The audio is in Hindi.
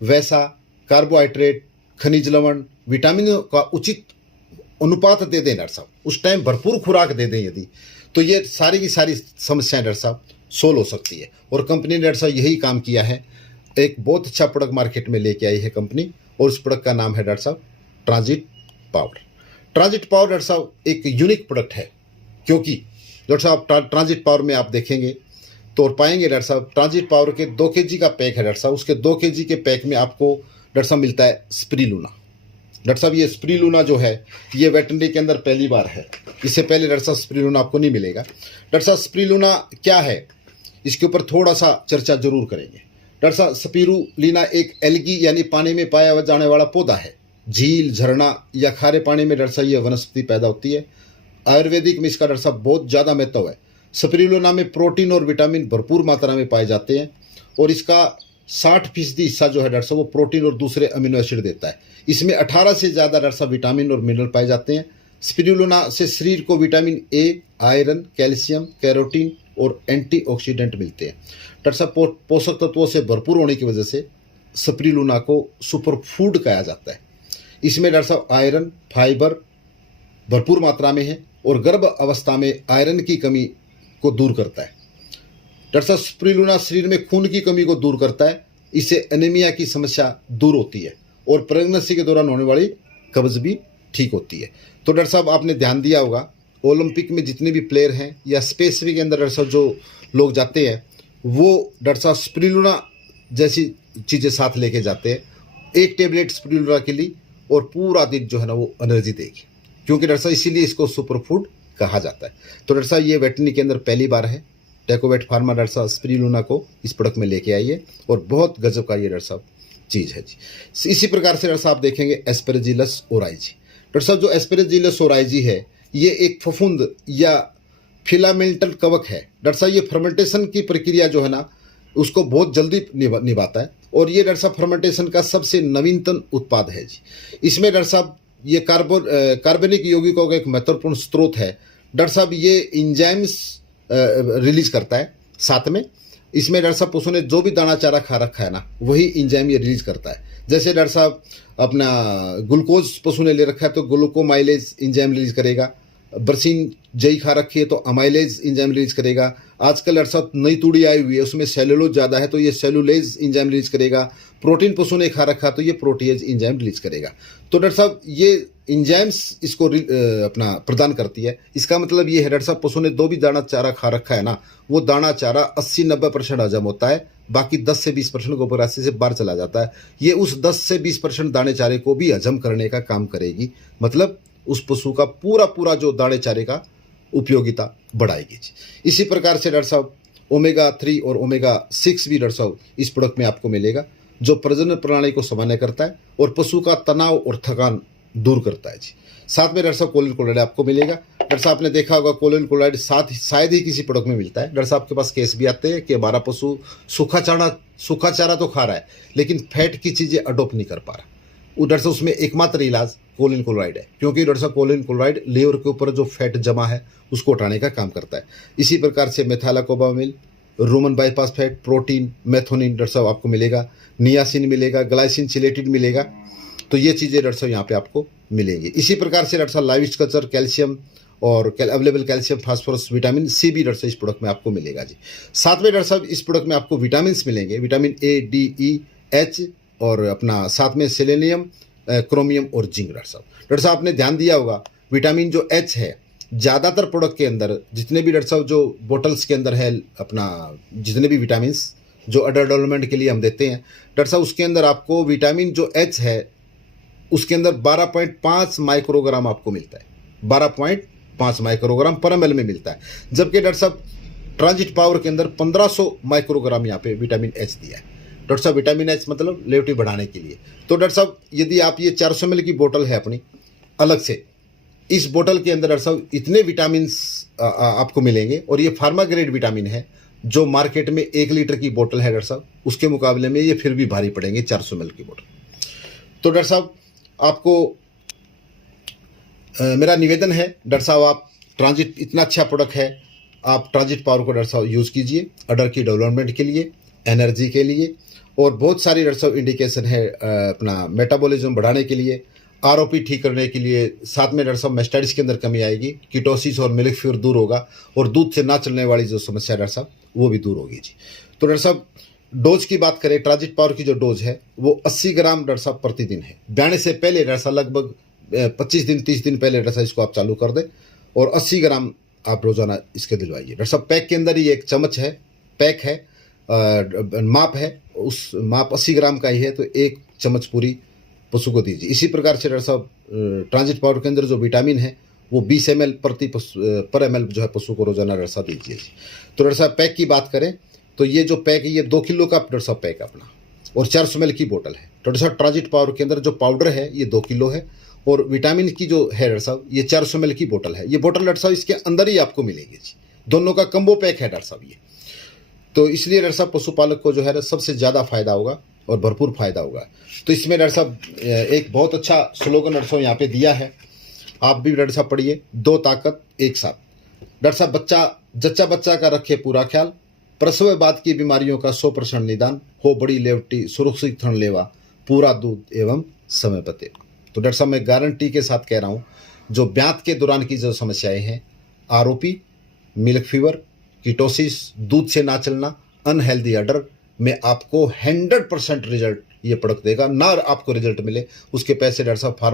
वैसा कार्बोहाइड्रेट, खनिज लवण, विटामिनों का उचित अनुपात दे दें डॉक्टर साहब, उस टाइम भरपूर खुराक दे दें यदि, तो ये सारी की सारी समस्याएं डॉक्टर साहब सोल्व हो सकती है। और कंपनी ने डॉक्टर साहब यही काम किया है। एक बहुत अच्छा प्रोडक्ट मार्केट में लेके आई है कंपनी, और उस प्रोडक्ट का नाम है डॉक्टर साहब transit power. Transit power doctor साहब एक यूनिक प्रोडक्ट है, क्योंकि डॉक्टर साहब ट्रांजिट पावर में आप देखेंगे तो पाएंगे डॉक्टर साहब ट्रांजिट पावर के 2 kg का पैक है डॉक्टर साहब, उसके 2 kg के पैक में आपको डॉक्टर साहब मिलता है स्प्रिलूना। डॉक्टर साहब ये स्प्रिलूना जो है ये वेटनरी के अंदर पहली बार है, इससे पहले डॉक्टर साहब स्प्रिलूना आपको नहीं मिलेगा। डॉक्टर साहब स्प्रिलूना क्या है, इसके ऊपर थोड़ा सा चर्चा जरूर करेंगे। डॉक्टर साहब स्पिरुलिना एक एल्गी यानी पानी में पाया जाने वाला पौधा है। झील, झरना या खारे पानी में डॉक्टर साहब ये वनस्पति पैदा होती है। आयुर्वेदिक में इसका डॉक्टर साहब बहुत ज़्यादा महत्व है। स्पिरुलिना में प्रोटीन और विटामिन भरपूर मात्रा में पाए जाते हैं, और इसका 60% हिस्सा जो है डॉक्टर साहब वो प्रोटीन और दूसरे अमीनो एसिड देता है। इसमें 18 से ज़्यादा डॉक्टर साहब विटामिन और मिनरल पाए जाते हैं। स्पिरुलिना से शरीर को vitamin A, iron, calcium, carotene और एंटीऑक्सीडेंट मिलते हैं। डॉक्टर साहब पोषक तत्वों से भरपूर होने की वजह से स्पिरुलिना को सुपर फूड कहा जाता है। इसमें डॉक्टर साहब आयरन, फाइबर भरपूर मात्रा में है, और गर्भ अवस्था में आयरन की कमी को दूर करता है। डॉक्टर साहब स्पिरुलिना शरीर में खून की कमी को दूर करता है, इससे एनीमिया की समस्या दूर होती है, और प्रेगनेंसी के दौरान होने वाली कब्ज भी ठीक होती है। तो डॉक्टर साहब आपने ध्यान दिया होगा, ओलंपिक में जितने भी प्लेयर हैं या स्पेस के अंदर डॉक्टर साहब जो लोग जाते हैं वो डॉक्टर साहब स्पिरुलिना जैसी चीज़ें साथ लेके जाते हैं। एक टेबलेट स्पिरुलिना के लिए और पूरा दिन जो है ना वो एनर्जी देगी, क्योंकि डॉक्टर साहब इसीलिए इसको सुपर फूड कहा जाता है। तो डॉक्टर साहब ये वेटरनरी के अंदर पहली बार है, टेकोवेट फार्मा डॉक्टर साहब स्पिरुलिना को इस प्रोडक्ट में लेके आई है, और बहुत गजब का ये डॉक्टर साहब चीज़ है जी। इसी प्रकार से डॉक्टर साहब देखेंगे एस्पेरेजिलस ओराइजी। डॉक्टर साहब जो एस्पेरेजिलस ओराइजी है ये एक फफूंद या फिलामेंटल कवक है। डॉक्टर साहब ये फर्मेंटेशन की प्रक्रिया जो है ना उसको बहुत जल्दी निभाता है, और ये डॉक्टर साहब फर्मेंटेशन का सबसे नवीनतम उत्पाद है जी। इसमें डॉक्टर साहब ये कार्बनिक यौगिकों का एक महत्वपूर्ण स्रोत है। डॉक्टर साहब ये इंजाइम्स रिलीज करता है, साथ में इसमें डॉक्टर साहब पशु ने जो भी दाना चारा खा रखा है ना वही इंजाइम ये रिलीज करता है। जैसे डॉक्टर साहब अपना ग्लूकोज पशु ने ले रखा है तो ग्लूकोमाइलेज इंजाइम रिलीज करेगा, बरसीन जई खा रखी है तो अमाइलेज इंजाइम रिलीज करेगा। आजकल डॉक्टर साहब नई तूड़ी आई हुई है उसमें सेलुलोज ज़्यादा है तो ये सेलुलेज इंजाइम रिलीज करेगा। प्रोटीन पशु ने खा रखा तो ये प्रोटीएज इंजाइम रिलीज करेगा। तो डॉक्टर साहब ये इंजाइम्स इसको अपना प्रदान करती है। इसका मतलब ये है डॉक्टर साहब पशु ने जो भी दाना चारा खा रखा है ना वो दाना चारा 80-90% हजम होता है, बाकी 10 से 20% गोबर राशि से बाहर चला जाता है। ये उस 10 से 20% दाने चारे को भी हजम करने का काम करेगी, मतलब उस पशु का पूरा जो दाने चारे का उपयोगिता बढ़ाएगी। इसी प्रकार से डॉक्टर साहब ओमेगा 3 और ओमेगा 6 भी डॉक्टर साहब इस प्रोडक्ट में आपको मिलेगा, जो प्रजनन प्रणाली को सामान्य करता है और पशु का तनाव और थकान दूर करता है जी। साथ में डॉक्टर साहब कोलिन क्लोराइड आपको मिलेगा। डॉक्टर साहब आपने देखा होगा कोलिन क्लोराइड शायद ही किसी प्रोडक्ट में मिलता है। डॉक्टर साहब के पास केस भी आते हैं कि हमारा पशु सूखा चारा तो खा रहा है लेकिन फैट की चीज़ें अडोप्ट नहीं कर पा रहा। वो डॉक्टर साहब उसमें एकमात्र इलाज कोलिन क्लोराइड है, क्योंकि डॉक्टर साहब कोलिन क्लोराइड लीवर के ऊपर जो फैट जमा है उसको हटाने का काम करता है। इसी प्रकार से methylcobalamin, rumen bypass fat, protein, methionine doctor साहब आपको मिलेगा, नियासिन मिलेगा, ग्लाइसिन चिलेटिन मिलेगा। तो ये चीज़ें डॉक्टर साहब यहाँ पे आपको मिलेंगी। इसी प्रकार से डॉक्टर साहब लाइव कल्चर, कैल्शियम और available calcium, phosphorus, vitamin C भी डॉक्टर साहब इस प्रोडक्ट में आपको मिलेगा जी। साथ में डॉक्टर साहब इस प्रोडक्ट में आपको विटामिन मिलेंगे, vitamin A, D, E, H और अपना साथ में सेलेनियम, क्रोमियम और जिंक। डॉक्टर साहब आपने ध्यान दिया होगा विटामिन जो एच है ज़्यादातर प्रोडक्ट के अंदर जितने भी डॉक्टर साहब जो बोटल्स के अंदर है अपना जितने भी विटामिन जो अडल्ट डेवलपमेंट के लिए हम देते हैं डॉक्टर साहब उसके अंदर आपको विटामिन जो एच है उसके अंदर 12.5 माइक्रोग्राम आपको मिलता है, 12.5 माइक्रोग्राम पर ml में मिलता है। जबकि डॉक्टर साहब ट्रांजिट पावर के अंदर 1500 माइक्रोग्राम यहाँ पे विटामिन एच दिया है। डॉक्टर साहब विटामिन एच मतलब लेवटी बढ़ाने के लिए। तो डॉक्टर साहब यदि आप ये 400 ml की बोतल है अपनी अलग से, इस बोतल के अंदर डॉक्टर साहब इतने विटामिन आपको मिलेंगे, और ये फार्मा ग्रेड विटामिन है जो मार्केट में 1 लीटर की बोतल है डॉक्टर साहब उसके मुकाबले में ये फिर भी भारी पड़ेंगे 400 ml की बोतल। तो डॉक्टर साहब आपको मेरा निवेदन है डॉक्टर साहब आप ट्रांजिट इतना अच्छा प्रोडक्ट है, आप ट्रांजिट पावर को डॉक्टर साहब यूज़ कीजिए अडर की डेवलपमेंट के लिए, एनर्जी के लिए, और बहुत सारी डॉक्टर साहब इंडिकेशन है अपना मेटाबॉलिज्म बढ़ाने के लिए, आरओपी ठीक करने के लिए, साथ में डॉक्टर साहब मेस्टाइटिस के अंदर कमी आएगी, कीटोसिस और मिल्क फीवर दूर होगा, और दूध से ना चलने वाली जो समस्या है डॉक्टर साहब वो भी दूर होगी जी। तो डॉक्टर साहब डोज की बात करें, ट्रांजिट पावर की जो डोज है वो 80 ग्राम डॉक्टर साहब प्रतिदिन है। ब्याने से पहले डॉक्टर साहब लगभग 25 दिन 30 दिन पहले डॉक्टर साहब इसको आप चालू कर दें, और 80 ग्राम आप रोजाना इसके दिलवाइए। डॉक्टर साहब पैक के अंदर ही एक चम्मच है, पैक है, माप है, उस माप 80 ग्राम का ही है, तो एक चम्मच पूरी पशु को दीजिए। इसी प्रकार से डॉक्टर साहब ट्रांजिट पाउडर के अंदर जो विटामिन है वो 20 ml पर ml जो है पशु को रोजाना डॉक्टर साहब दीजिए। तो डॉक्टर साहब पैक की बात करें तो ये जो पैक है ये 2 किलो का डॉक्टर साहब पैक है अपना, और 400 ml की बोतल है। डॉक्टर साहब ट्रांजिट पाउडर के अंदर जो पाउडर है ये 2 किलो है, और विटामिन की जो है डॉक्टर साहब ये 400 ml की बोतल है। ये बोतल डॉक्टर साहब इसके अंदर ही आपको मिलेगी जी, दोनों का कम्बो पैक है डॉक्टर साहब ये। तो इसलिए डॉक्टर साहब पशुपालक को जो है सबसे ज़्यादा फायदा होगा और भरपूर फायदा होगा। तो इसमें डॉक्टर साहब एक बहुत अच्छा स्लोगन डॉक्टर साहब यहाँ पे दिया है, आप भी डॉक्टर साहब पढ़िए, 2 ताकत एक साथ। डॉक्टर साहब जच्चा बच्चा का रखे पूरा ख्याल, प्रसव बाद की बीमारियों का 100% निदान, हो बड़ी लेवटी सुरक्षित थन लेवा, पूरा दूध एवं समय पते। तो डॉक्टर साहब मैं गारंटी के साथ कह रहा हूँ, जो ब्यात के दौरान की जो समस्याएं हैं, आरओपी, मिल्क फीवर, कीटोसिस, दूध से ना चलना, अनहेल्दी अडर में आपको 100% रिजल्ट ये प्रोडक्ट देगा। ना आपको रिजल्ट मिले उसके पैसे डॉक्टर साहब फार्म